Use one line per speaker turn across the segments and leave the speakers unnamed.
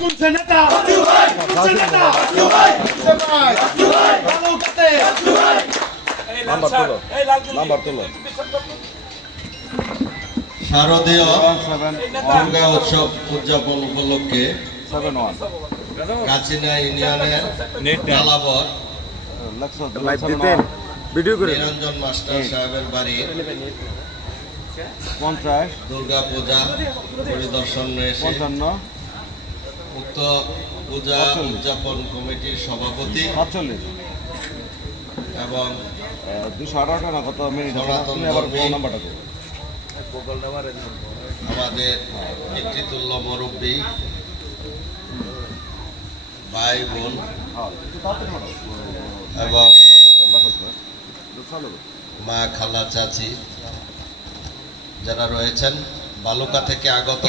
কোনছে নেতা। কোনছে নেতা।
নাম্বার তুলো।
শারদীয় দুর্গা উৎসব উদযাপন উপলক্ষে কাছিনা ইউনিয়নের কালাবর নিরঞ্জন মাস্টার সাহেবের বাড়ির
পঞ্চাশ
দুর্গা পূজা পরিদর্শনে এসে
পঞ্চান্ন
পূজা উদযাপন কমিটির সভাপতি এবং আমাদের পিতৃতুল্য মুরব্বী ভাই বোন
হ্যাঁ।
এবং। মা খালা চাচি যারা রয়েছেন বালুকা থেকে আগত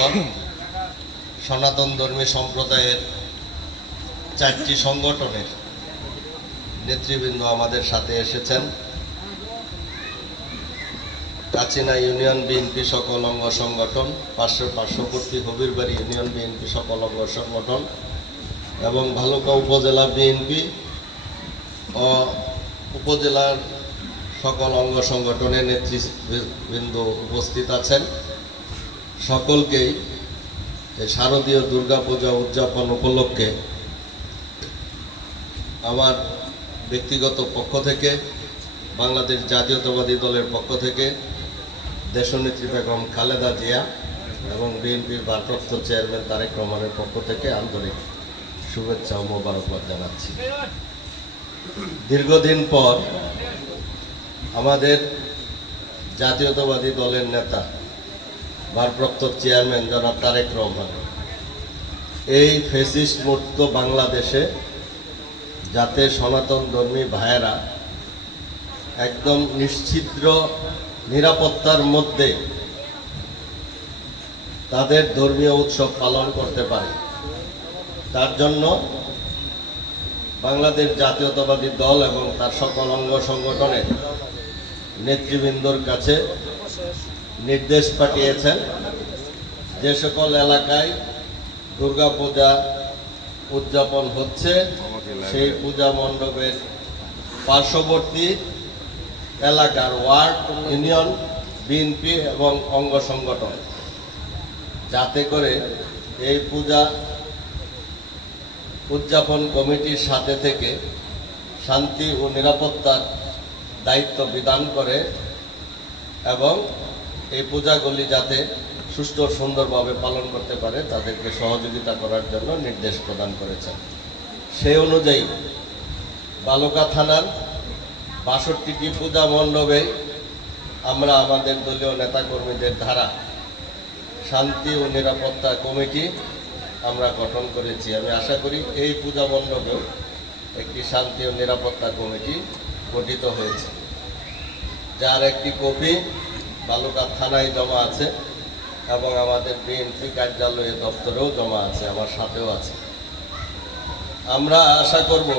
সনাতন ধর্মী সম্প্রদায়ের চারটি সংগঠনের নেতৃবৃন্দ আমাদের সাথে এসেছেন। কাচিনা ইউনিয়ন বিএনপি সকল অঙ্গ সংগঠন পার্শ্ব পার্শ্ববর্তী হবিরবাড়ি ইউনিয়ন বিএনপি সকল অঙ্গ সংগঠন এবং ভালুকা উপজেলা বিএনপি ও উপজেলার সকল অঙ্গ সংগঠনের নেতৃবৃন্দ উপস্থিত আছেন। সকলকেই শারদীয় দুর্গা পূজা উদযাপন উপলক্ষে আমার ব্যক্তিগত পক্ষ থেকে, বাংলাদেশ জাতীয়তাবাদী দলের পক্ষ থেকে, দেশনেত্রী বেগম খালেদা জিয়া এবং বিএনপির ভারপ্রাপ্ত চেয়ারম্যান তারেক রহমানের পক্ষ থেকে আন্তরিক শুভেচ্ছা ও মোবারকবাদ জানাচ্ছি। দীর্ঘদিন পর আমাদের জাতীয়তাবাদী দলের নেতা ভারপ্রাপ্ত চেয়ারম্যান জনাব তারেক রহমান। এই ফেসিস্ট মুক্ত বাংলাদেশে যাতে সনাতন ধর্মী ভাইয়েরা একদম নিশ্চিদ্র নিরাপত্তার মধ্যে তাদের ধর্মীয় উৎসব পালন করতে পারে। তার জন্য বাংলাদেশ জাতীয়তাবাদী দল এবং তার সকল অঙ্গ সংগঠনের নেতৃবৃন্দর কাছে নির্দেশ পাঠিয়েছেন যে সকল এলাকায় দুর্গা পূজা উদযাপন হচ্ছে। সেই পূজা মণ্ডপের পার্শ্ববর্তী এলাকার ওয়ার্ড ইউনিয়ন বিএনপি এবং অঙ্গ সংগঠন যাতে করে এই পূজা উদযাপন কমিটির সাথে থেকে শান্তি ও নিরাপত্তার দায়িত্ব বিধান করে এবং এই পূজাগুলি যাতে সুষ্ঠু সুন্দরভাবে পালন করতে পারে, তাদেরকে সহযোগিতা করার জন্য নির্দেশ প্রদান করেছেন। সেই অনুযায়ী বালুকা থানার বাষট্টিটি পূজা মণ্ডপে আমরা আমাদের দলীয় নেতাকর্মীদের ধারা, শান্তি ও নিরাপত্তা কমিটি আমরা গঠন করেছি। আমি আশা করি এই পূজা মণ্ডপেও একটি শান্তি ও নিরাপত্তা কমিটি গঠিত হয়েছে। যার একটি কপি বালুকা থানায় জমা আছে এবং আমাদের বিএনপি কার্যালয়ে দপ্তরেও জমা আছে, আমার সাথেও আছে। আমরা আশা করব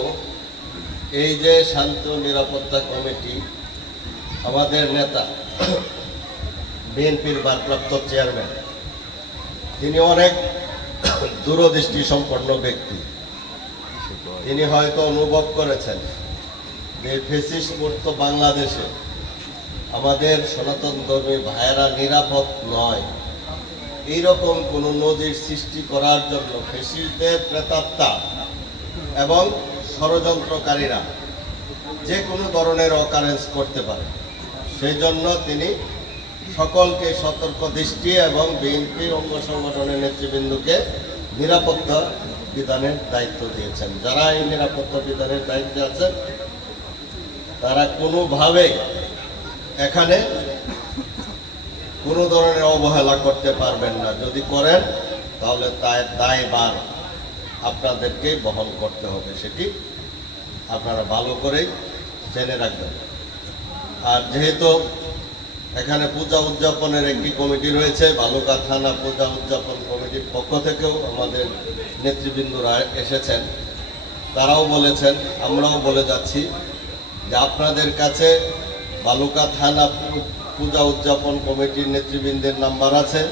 এই যে শান্তি নিরাপত্তা কমিটি, আমাদের নেতা বিএনপির ভারপ্রাপ্ত চেয়ারম্যান, তিনি অনেক দূরদৃষ্টি সম্পন্ন ব্যক্তি। তিনি হয়তো অনুভব করেছেন যে ফেসিস মুক্ত বাংলাদেশে আমাদের সনাতন ধর্মী ভাইয়েরা নিরাপদ নয়। এইরকম কোনো নজির সৃষ্টি করার জন্য ফেসিসদের প্রেতাত্মা এবং ষড়যন্ত্রকারীরা যে কোনো ধরনের অকারেন্স করতে পারে। সেই জন্য তিনি সকলকে সতর্ক দৃষ্টি এবং বিএনপি অঙ্গ সংগঠনের নেতৃবৃন্দকে নিরাপত্তা বিধানের দায়িত্ব দিয়েছেন। যারা এই নিরাপত্তা বিধানের দায়িত্বে আছেন, তারা কোনোভাবে এখানে কোনো ধরনের অবহেলা করতে পারবেন না। যদি করেন, তাহলে তার দায়ভার আপনাদেরকে বহন করতে হবে। সেটি আপনারা ভালো করেই জেনে রাখবেন। আর যেহেতু এখানে পূজা উদযাপনের একটি কমিটি রয়েছে, বালুকা থানা পূজা উদযাপন কমিটির পক্ষ থেকেও আমাদের নেতৃবৃন্দরা এসেছেন। তারাও বলেছেন, আমরাও বলে যাচ্ছি যে আপনাদের কাছে বালুকা থানা পূজা উদযাপন কমিটির নেতৃবৃন্দের নাম্বার আছে।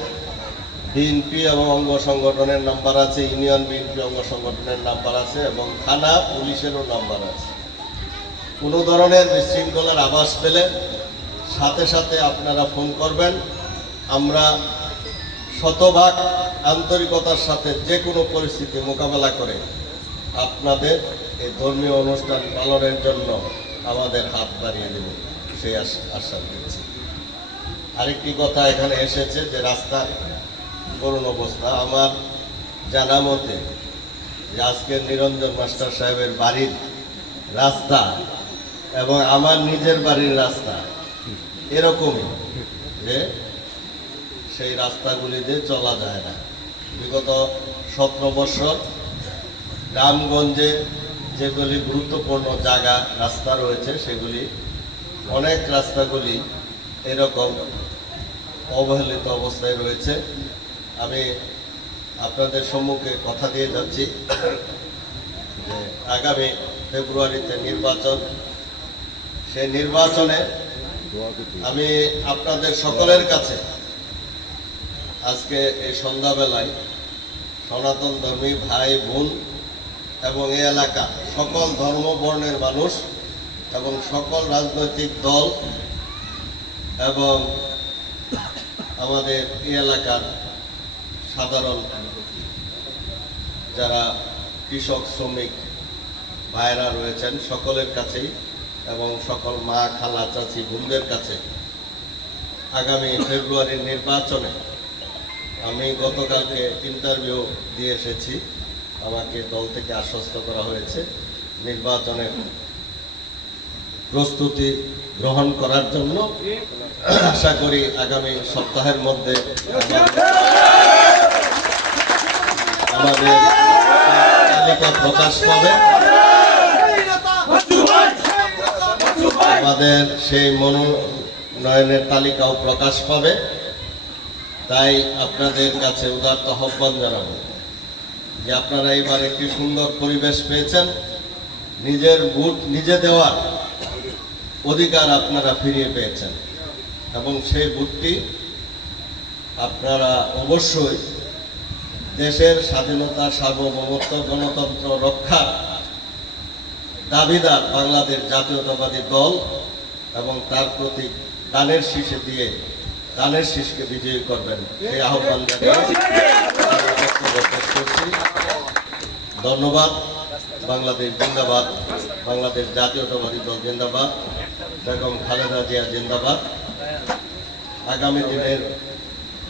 বিএনপি এবং অঙ্গ সংগঠনের নাম্বার আছে, ইউনিয়ন বিএনপি, অঙ্গ সংগঠনের নাম্বার আছে এবং থানা পুলিশেরও নাম্বার আছে। কোনো ধরনের বিশৃঙ্খলার আভাস পেলে সাথে সাথে আপনারা ফোন করবেন। আমরা শতভাগ আন্তরিকতার সাথে যে কোনো পরিস্থিতি মোকাবেলা করে আপনাদের এই ধর্মীয় অনুষ্ঠান পালনের জন্য আমাদের হাত বাড়িয়ে দেব। সেই আশ- আশ্বাস দিচ্ছি। আরেকটি কথা এখানে এসেছে যে রাস্তার করুণ অবস্থা। আমার জানা মতে যে আজকের নিরঞ্জন মাস্টার সাহেবের বাড়ির রাস্তা এবং আমার নিজের বাড়ির রাস্তা এরকমই যে সেই রাস্তাগুলি রাস্তাগুলিতে চলা যায় না। বিগত সতেরো বছর গ্রামগঞ্জে যেগুলি গুরুত্বপূর্ণ জায়গা, রাস্তা রয়েছে, সেগুলি অনেক রাস্তাগুলি এরকম অবহেলিত অবস্থায় রয়েছে। আমি আপনাদের সম্মুখে কথা দিয়ে যাচ্ছি যে আগামী ফেব্রুয়ারিতে নির্বাচন। সেই নির্বাচনে আমি আপনাদের সকলের কাছে আজকে এই সন্ধ্যাবেলায় সনাতন ধর্মী ভাই, বোন এবং এই এলাকা সকল ধর্ম বর্ণের মানুষ এবং সকল রাজনৈতিক দল এবং আমাদের এই এলাকার সাধারণ যারা কৃষক, শ্রমিক ভাইরা রয়েছেন সকলের কাছেই এবং সকল মা, খালা, চাচি, বোনদের কাছে আগামী ফেব্রুয়ারির নির্বাচনে আমি গতকালকে ইন্টারভিউ দিয়ে এসেছি। আমাকে দল থেকে আশ্বস্ত করা হয়েছে। নির্বাচনের প্রস্তুতি গ্রহণ করার জন্য আশা করি আগামী সপ্তাহের মধ্যে আমাদের- তালিকা প্রকাশ পাবে। আমাদের সেই মনোনয়নের তালিকাও প্রকাশ পাবে। তাই আপনাদের কাছে উদার্ত আহ্বান জানাব যে আপনারা এবার একটি সুন্দর পরিবেশ পেয়েছেন। নিজের ভোট নিজে দেওয়ার অধিকার আপনারা ফিরিয়ে পেয়েছেন। এবং সেই ভোটটি আপনারা অবশ্যই দেশের স্বাধীনতা সার্বভৌমত্ব গণতন্ত্র রক্ষার দাবিদার বাংলাদেশ জাতীয়তাবাদী দল এবং তার প্রতি দানের শীষে দিয়ে দানের শীষকে বিজয়ী করবেন। এই আহ্বান জানিয়ে। ধন্যবাদ। বাংলাদেশ জিন্দাবাদ, বাংলাদেশ জাতীয়তাবাদী দল জিন্দাবাদ, বেগম খালেদা জিয়া জিন্দাবাদ। আগামী দিনের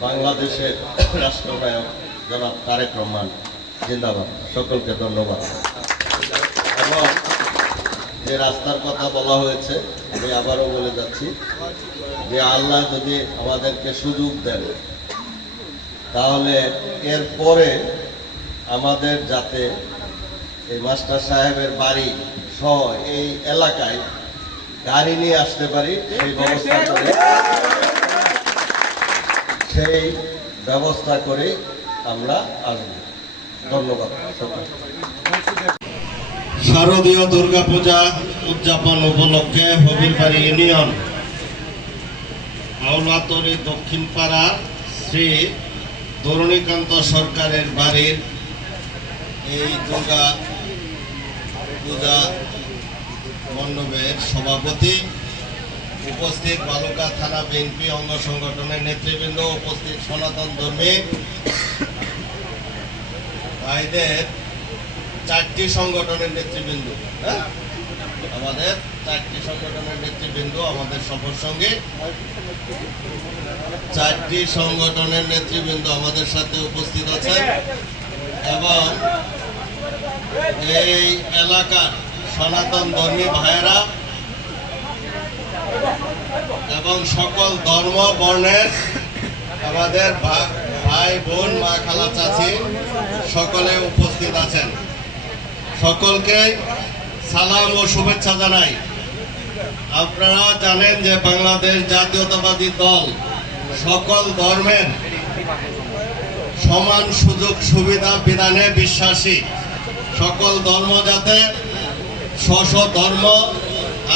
বাংলাদেশের রাষ্ট্রনায়ক জনাব তারেক রহমান জিন্দাবাদ। সকলকে ধন্যবাদ। এবং যে রাস্তার কথা বলা হয়েছে, আমি আবারও বলে যাচ্ছি যে আল্লাহ যদি আমাদেরকে সুযোগ দেন, তাহলে এর পরে আমাদের যাতে এই মাস্টার সাহেবের বাড়ি সহ এই এলাকায় গাড়ি নিয়ে আসতে পারি সেই ব্যবস্থা করে সেই ব্যবস্থা করে আমরা আসব ধন্যবাদ। শারদীয় দুর্গাপূজা উদযাপন উপলক্ষে হবিরবাড়ি ইউনিয়ন আওলাতরি দক্ষিণ পাড়া শ্রী তরুণীকান্ত সরকারের বাড়ির এই দুর্গা পূজা মণ্ডপের সভাপতি, উপস্থিত বালুকা থানা বিএনপি অঙ্গ সংগঠনের নেতৃবৃন্দ, উপস্থিত সনাতন ধর্মী ভাইদের চারটি সংগঠনের নেতৃবৃন্দ হ্যাঁ? আমাদের চারটি সংগঠনের নেতৃবৃন্দ আমাদের সফর সঙ্গে চারটি সংগঠনের নেতৃবৃন্দ আমাদের সাথে উপস্থিত আছেন এবং এই এলাকার সনাতন ধর্মী ভাইয়েরা এবং সকল ধর্ম বর্ণের আমাদের ভাই বোন, মা খালা, চাচি সকলে উপস্থিত আছেন। সকলকে সালাম ও শুভেচ্ছা জানাই। আপনারা জানেন যে বাংলাদেশ জাতীয়তাবাদী দল সকল ধর্মের সমান সুযোগ সুবিধা বিধানে বিশ্বাসী। সকল ধর্ম যাতে স্ব ধর্ম,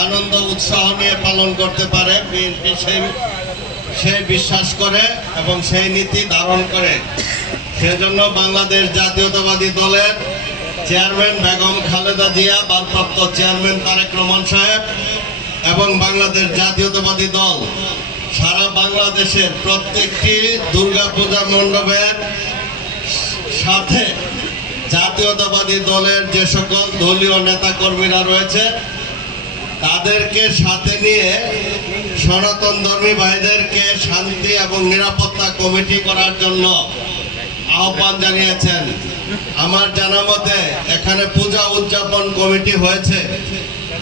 আনন্দ, উৎসাহ নিয়ে পালন করতে পারে বিএনপি সেই সে বিশ্বাস করে এবং সেই নীতি ধারণ করে। সেজন্য বাংলাদেশ জাতীয়তাবাদী দলের চেয়ারম্যান বেগম খালেদা জিয়া ভারপ্রাপ্ত চেয়ারম্যান তারেক রহমান সাহেব এবং বাংলাদেশ জাতীয়তাবাদী দল, সারা বাংলাদেশের প্রত্যেকটি দুর্গাপূজা মণ্ডপের সাথে জাতীয়তাবাদী দলের যে সকল দলীয় নেতাকর্মীরা রয়েছে, তাদেরকে সাথে নিয়ে সনাতন ধর্মী ভাইদেরকে শান্তি এবং নিরাপত্তা কমিটি করার জন্য আহ্বান জানিয়েছেন। আমার জানা মতে, এখানে পূজা উদযাপন কমিটি হয়েছে।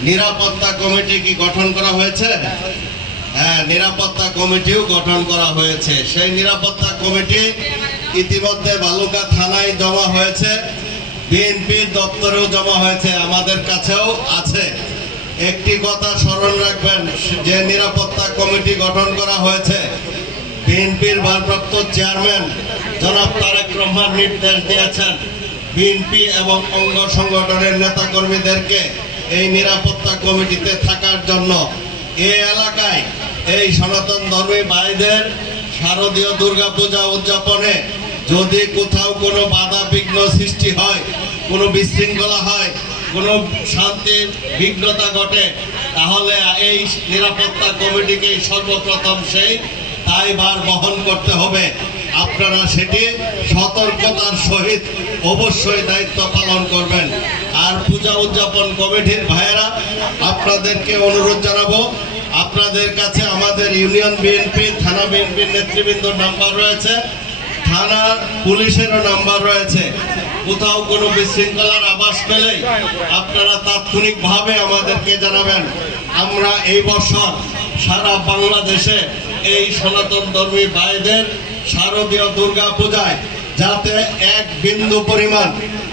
নিরাপত্তা কমিটি কি গঠন করা হয়েছে? হ্যাঁ নিরাপত্তা কমিটিও গঠন করা হয়েছে। সেই নিরাপত্তা কমিটি ইতিমধ্যে বালুকা থানায় জমা হয়েছে। বিএনপি দপ্তরেও জমা হয়েছে, আমাদের কাছেও আছে। একটি কথা স্মরণ রাখবেন, যে নিরাপত্তা কমিটি গঠন করা হয়েছে, বিএনপির ভারপ্রাপ্ত চেয়ারম্যান জনাব তারেক রহমান নির্দেশ দিয়েছেন, বিএনপি এবং অঙ্গ সংগঠনের নেতাকর্মীদেরকে এই নিরাপত্তা কমিটিতে থাকার জন্য। এই এলাকায় এই সনাতন ধর্মী ভাইদের শারদীয় দুর্গাপূজা উদযাপনে যদি কোথাও কোনো বাধা বিঘ্ন সৃষ্টি হয়, কোনো বিশৃঙ্খলা হয়, কোনো শান্তির বিঘ্নতা ঘটে, তাহলে এই নিরাপত্তা কমিটিকে সর্বপ্রথম সেই দায়ভার বহন করতে হবে। আপনারা সেটি সতর্কতার সহিত অবশ্যই দায়িত্ব পালন করবেন। আর পূজা উদযাপন কমিটির ভাইয়েরা, আপনাদেরকে অনুরোধ জানাব, আপনাদের কাছে আমাদের ইউনিয়ন বিএনপি, থানা বিএনপির নেতৃবৃন্দর নাম্বার রয়েছে। থানার পুলিশেরও নাম্বার রয়েছে। কোথাও কোনো বিশৃঙ্খলার আভাস পেলেই আপনারা তাৎক্ষণিকভাবে আমাদেরকে জানাবেন। আমরা এই বছর সারা বাংলাদেশে এই সনাতন ধর্মী ভাইদের শারদীয় দুর্গা পূজায় যাতে এক বিন্দু পরিমাণ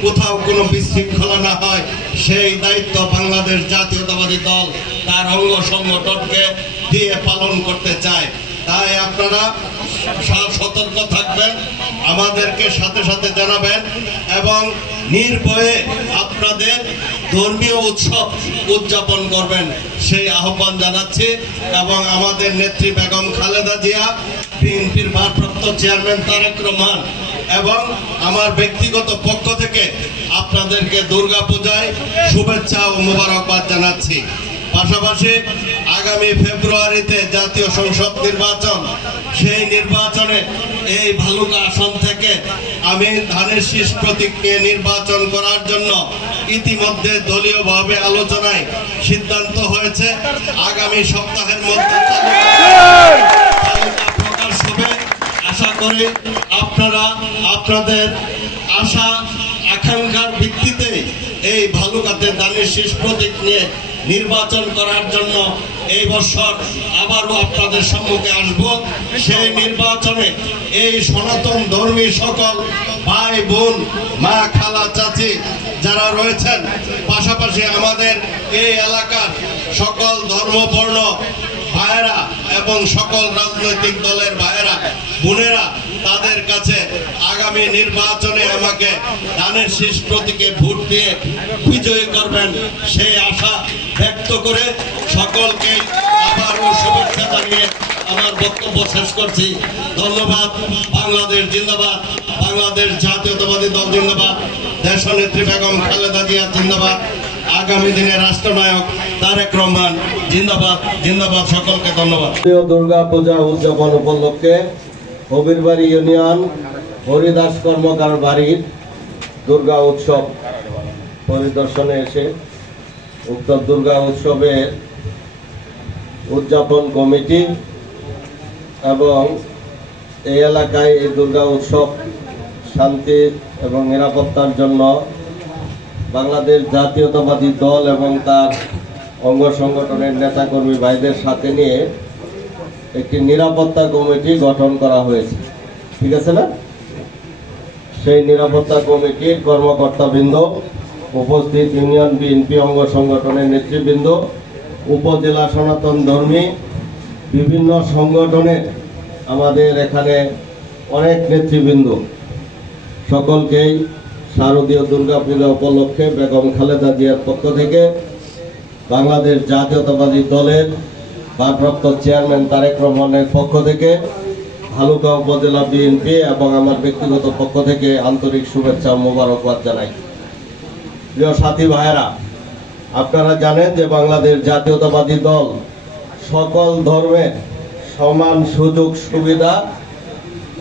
কোথাও কোনো বিশৃঙ্খলা না হয়, সেই দায়িত্ব বাংলাদেশ জাতীয়তাবাদী দল, তার অঙ্গ সংগঠনকে দিয়ে পালন করতে চায়। তাই আপনারা সতর্ক থাকবেন, আমাদেরকে সাথে সাথে জানাবেন এবং নির্ভয়ে আপনাদের ধর্মীয় উৎসব উদযাপন করবেন সেই আহ্বান জানাচ্ছি এবং আমাদের নেত্রী বেগম খালেদা জিয়া, বিএনপির ভারপ্রাপ্ত চেয়ারম্যান তারেক রহমান এবং আমার ব্যক্তিগত পক্ষ থেকে আপনাদেরকে দুর্গাপূজায় শুভেচ্ছা ও মোবারকবাদ জানাচ্ছি। পাশাপাশি আগামী ফেব্রুয়ারিতে জাতীয় সংসদ নির্বাচন, সেই নির্বাচনে এই ভালুকা আসন থেকে আমি ধানের শীষ প্রতীক নিয়ে নির্বাচন করার জন্য ইতিমধ্যে দলীয়ভাবে আলোচনায় সিদ্ধান্ত হয়েছে। আগামী সপ্তাহের মধ্যে প্রকাশ হবে। আশা করি আপনারা, আপনাদের আশা, আকাঙ্ক্ষার ভিত্তিতে এই ভালুকাতে দানের শেষ প্রতীক নিয়ে নির্বাচন করার জন্য এই বছর আবারও আপনাদের সম্মুখে আসব। সেই নির্বাচনে এই সনাতন ধর্মী সকল ভাই, বোন, মা, খালা, চাচি যারা রয়েছেন, পাশাপাশি আমাদের এই এলাকার সকল ধর্মবর্ণ ভাইয়েরা এবং সকল রাজনৈতিক দলের ভাইয়েরা বোনেরা, তাদের কাছে আগামী নির্বাচনে আমাকে ধানের শীষ প্রতীকে ভোট দিয়ে বিজয়ী করবেন সেই আশা ব্যক্ত করে সকলকে আবারও শুভেচ্ছা জানিয়ে আমার বক্তব্য শেষ করছি। ধন্যবাদ, বাংলাদেশ জিন্দাবাদ, বাংলাদেশ জাতীয়তাবাদী দল জিন্দাবাদ, দেশনেত্রী বেগম খালেদা জিয়া জিন্দাবাদ, আগামী দিনে রাষ্ট্রনায়ক তারেক রহমান জিন্দাবাদ জিন্দাবাদ, সকলকে ধন্যবাদ।
দুর্গা পূজা উদযাপন উপলক্ষে হবিরবাড়ি ইউনিয়ন, হরিদাস কর্মকার বাড়ির দুর্গা উৎসব পরিদর্শনে এসে উক্ত দুর্গা উৎসবের উদযাপন কমিটি এবং এই এলাকায় এই দুর্গা উৎসব শান্তি এবং নিরাপত্তার জন্য বাংলাদেশ জাতীয়তাবাদী দল এবং তার অঙ্গ সংগঠনের নেতাকর্মী ভাইদের সাথে নিয়ে একটি নিরাপত্তা কমিটি গঠন করা হয়েছে। ঠিক আছে না? সেই নিরাপত্তা কমিটির কর্মকর্তাবৃন্দ, উপস্থিত ইউনিয়ন বিএনপি অঙ্গ সংগঠনের নেতৃবৃন্দ, উপজেলা সনাতন ধর্মী, বিভিন্ন সংগঠনের আমাদের এখানে অনেক নেতৃবৃন্দ। সকলকেই শারদীয় দুর্গা পূজা উপলক্ষে বেগম খালেদা জিয়ার পক্ষ থেকে বাংলাদেশ জাতীয়তাবাদী দলের
ভারপ্রাপ্ত চেয়ারম্যান তারেক রহমানের পক্ষ থেকে ভালুকা উপজেলা বিএনপি এবং আমার ব্যক্তিগত পক্ষ থেকে আন্তরিক শুভেচ্ছা মোবারকবাদ জানাই। প্রিয় সাথী ভাইয়েরা, আপনারা জানেন যে বাংলাদেশ জাতীয়তাবাদী দল সকল ধর্মের সমান সুযোগ সুবিধা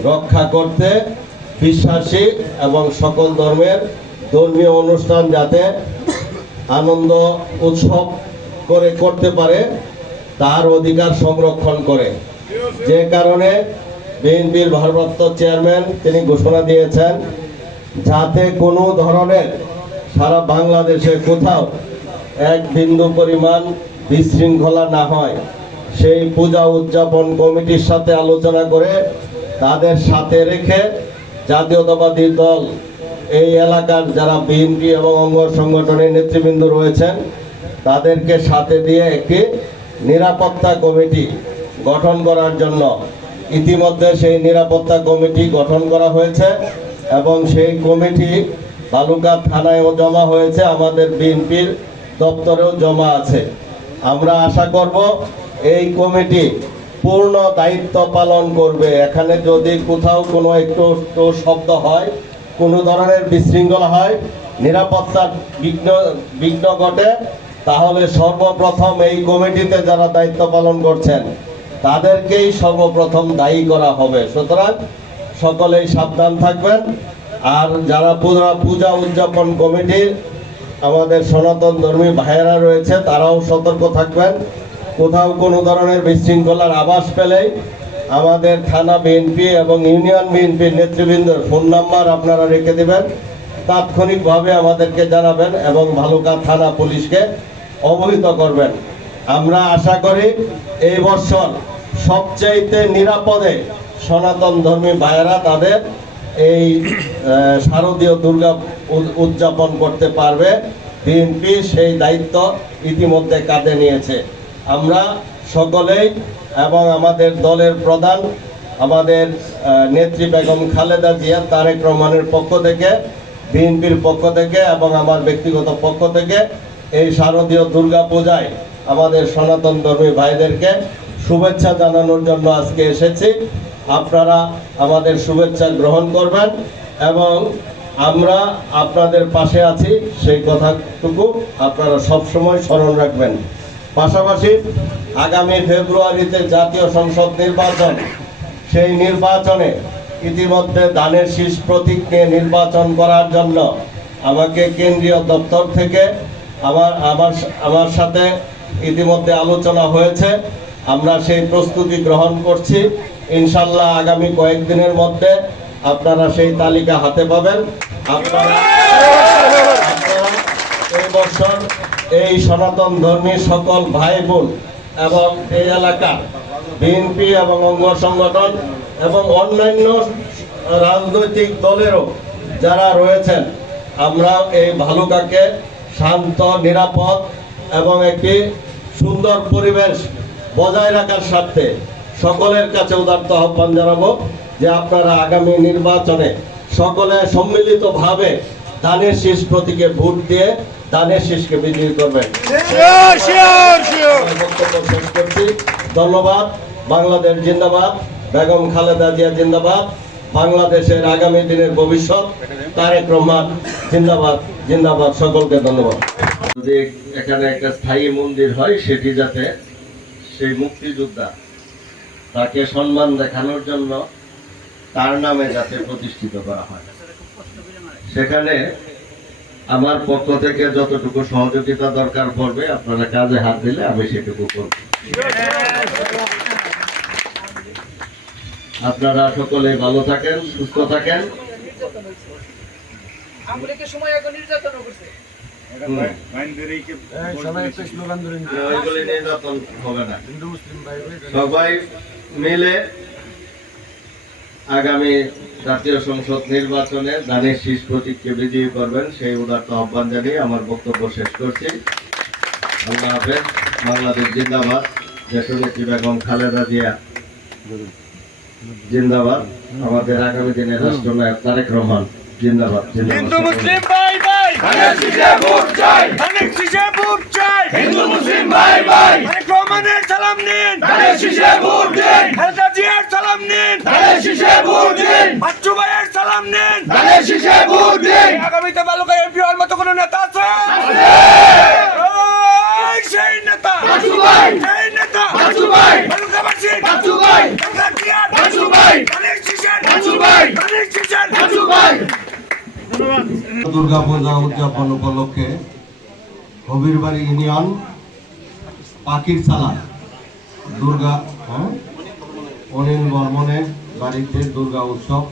রক্ষা করতে বিশ্বাসী এবং সকল ধর্মের ধর্মীয় অনুষ্ঠান যাতে আনন্দ, উৎসব করে করতে পারে। তার অধিকার সংরক্ষণ করে। যে কারণে বিএনপির ভারপ্রাপ্ত চেয়ারম্যান তিনি ঘোষণা দিয়েছেন, যাতে কোনো ধরনের সারা বাংলাদেশে কোথাও এক বিন্দু পরিমাণ বিশৃঙ্খলা না হয়। সেই পূজা উদযাপন কমিটির সাথে আলোচনা করে তাদের সাথে রেখে জাতীয়তাবাদী দল এই এলাকার যারা বিএনপি এবং অঙ্গ সংগঠনের নেতৃবৃন্দ রয়েছেন, তাদেরকে সাথে দিয়ে একটি নিরাপত্তা কমিটি গঠন করার জন্য ইতিমধ্যে সেই নিরাপত্তা কমিটি গঠন করা হয়েছে এবং সেই কমিটি বালুকার থানায়ও জমা হয়েছে, আমাদের বিএনপির দপ্তরেও জমা আছে। আমরা আশা করব এই কমিটি পূর্ণ দায়িত্ব পালন করবে। এখানে যদি কোথাও কোনো একটু একটু শব্দ হয়, কোনো ধরনের বিশৃঙ্খলা হয়, নিরাপত্তার বিঘ্ন বিঘ্ন ঘটে তাহলে সর্বপ্রথম এই কমিটিতে যারা দায়িত্ব পালন করছেন, তাদেরকেই সর্বপ্রথম দায়ী করা হবে। সুতরাং সকলেই সাবধান থাকবেন। আর যারা পূজা পূজা উদযাপন কমিটির আমাদের সনাতন ধর্মী ভাইয়েরা রয়েছে, তারাও সতর্ক থাকবেন। কোথাও কোনো ধরনের বিশৃঙ্খলার আভাস পেলেই আমাদের থানা বিএনপি এবং ইউনিয়ন বিএনপির নেতৃবৃন্দের ফোন নাম্বার আপনারা রেখে দেবেন। তাৎক্ষণিকভাবে আমাদেরকে জানাবেন এবং ভালুকা থানা পুলিশকে অবহিত করবেন। আমরা আশা করি এই বছর সবচাইতে নিরাপদে সনাতন ধর্মী ভাইয়েরা তাদের এই শারদীয় দুর্গা উদযাপন করতে পারবে। বিএনপি সেই দায়িত্ব ইতিমধ্যে কাঁধে নিয়েছে। আমরা সকলেই এবং আমাদের দলের প্রধান, আমাদের নেত্রী বেগম খালেদা জিয়া, তারেক রহমানের পক্ষ থেকে বিএনপির পক্ষ থেকে এবং আমার ব্যক্তিগত পক্ষ থেকে এই শারদীয় দুর্গা পূজায় আমাদের সনাতন ধর্মী ভাইদেরকে শুভেচ্ছা জানানোর জন্য আজকে এসেছি। আপনারা আমাদের শুভেচ্ছা গ্রহণ করবেন এবং আমরা আপনাদের পাশে আছি, সেই কথাটুকু আপনারা সবসময় স্মরণ রাখবেন। পাশাপাশি আগামী ফেব্রুয়ারিতে জাতীয় সংসদ নির্বাচন, সেই নির্বাচনে ইতিমধ্যে ধানের শীষ প্রতীক নিয়ে নির্বাচন করার জন্য আমাকে কেন্দ্রীয় দপ্তর থেকে আমার আমার আমার সাথে ইতিমধ্যে আলোচনা হয়েছে। আমরা সেই প্রস্তুতি গ্রহণ করছি। ইনশাল্লাহ আগামী কয়েকদিনের মধ্যে আপনারা সেই তালিকা হাতে পাবেন। এই বছর এই সনাতন ধর্মী সকল ভাই বোন এবং এই এলাকা বিএনপি এবং অঙ্গ সংগঠন এবং অন্যান্য রাজনৈতিক দলেরও যারা রয়েছেন আমরা এই ভালুকাকে শান্ত নিরাপদ এবং একটি সুন্দর পরিবেশ বজায় রাখার স্বার্থে সকলের কাছে উদার্ত আহ্বান জানাব যে আপনারা আগামী নির্বাচনে সকলে সম্মিলিতভাবে দানের শীষ প্রতীকে ভোট দিয়ে দানের শীষকে বিজয়ী করবেন। বক্তব্য শেষ করছি। ধন্যবাদ। বাংলাদেশ জিন্দাবাদ। বেগম খালেদা জিয়া জিন্দাবাদ। বাংলাদেশের আগামী দিনের ভবিষ্যৎ, তারেক রহমান জিন্দাবাদ জিন্দাবাদ। সকলকে ধন্যবাদ। যদি এখানে একটা স্থায়ী মন্দির হয়, সেটি যাতে সেই মুক্তিযোদ্ধা তাকে সম্মান দেখানোর জন্য তার নামে যাতে প্রতিষ্ঠিত করা হয়। সেখানে আমার পক্ষ থেকে যতটুকু সহযোগিতা দরকার পড়বে, আপনারা কাজে হাত দিলে আমি সেটুকু করব। আপনারা সকলে ভালো থাকেন সুস্থ থাকেন। সবাই মিলে আগামী জাতীয় সংসদ নির্বাচনে দানের শীষ প্রতীককে বিজয়ী করবেন সেই উদার্ত আহ্বান জানিয়ে আমার বক্তব্য শেষ করছি। আল্লাহ হাফেজ বাংলাদেশ জিন্দাবাদ। দেশনেত্রী বেগম খালেদা জিয়া। জিন্দাবাদ। আমাদের আগামী দিনের রাষ্ট্রনায়ক তারেক রহমান জিন্দাবাদ। জিন্দাবাদ।
মুসলিম ভাই ভাই চাই। চাই। হিন্দু মুসলিম ভাই ভাই তারেক রহমানের সালাম নিন। দিন। খালেদা জিয়ার সালাম নিন। দিন। বাচ্চু ভাইয়ের সালাম নিন। দিন। আগামীতে বালুকা এমপি হওয়ার মতো কোনো নেতা আছে? সেই নেতা। বাচ্চু ভাই। সেই নেতা। বাচ্চু ভাই। বালুকাবাসী।
দুর্গাপূজা উদযাপন উপলক্ষে হবিরবাড়ি ইউনিয়ন পাখির চালা দুর্গা হ্যাঁ? অনিল বর্মনের বাড়িতে দুর্গা উৎসব।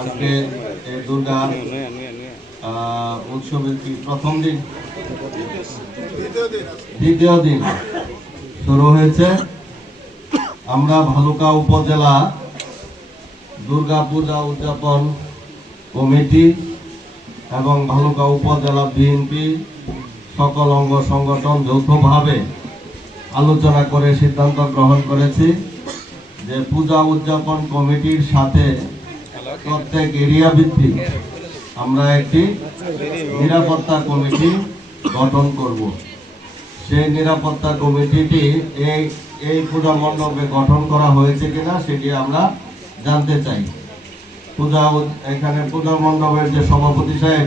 আজকে দুর্গা উৎসবের কি প্রথম দিন। দ্বিতীয় দিন। শুরু হয়েছে। আমরা ভালুকা উপজেলা দুর্গা পূজা উদযাপন কমিটি এবং ভালুকা উপজেলা বিএনপি সকল অঙ্গ সংগঠন যৌথভাবে আলোচনা করে সিদ্ধান্ত গ্রহণ করেছি যে পূজা উদযাপন কমিটির সাথে প্রত্যেক এরিয়া ভিত্তিক আমরা একটি নিরাপত্তা কমিটি গঠন করব। সেই নিরাপত্তা কমিটিটি এই এই পূজা মণ্ডপে গঠন করা হয়েছে কিনা সেটি আমরা জানতে চাই। পূজা এখানে পূজা মণ্ডপের যে সভাপতি সাহেব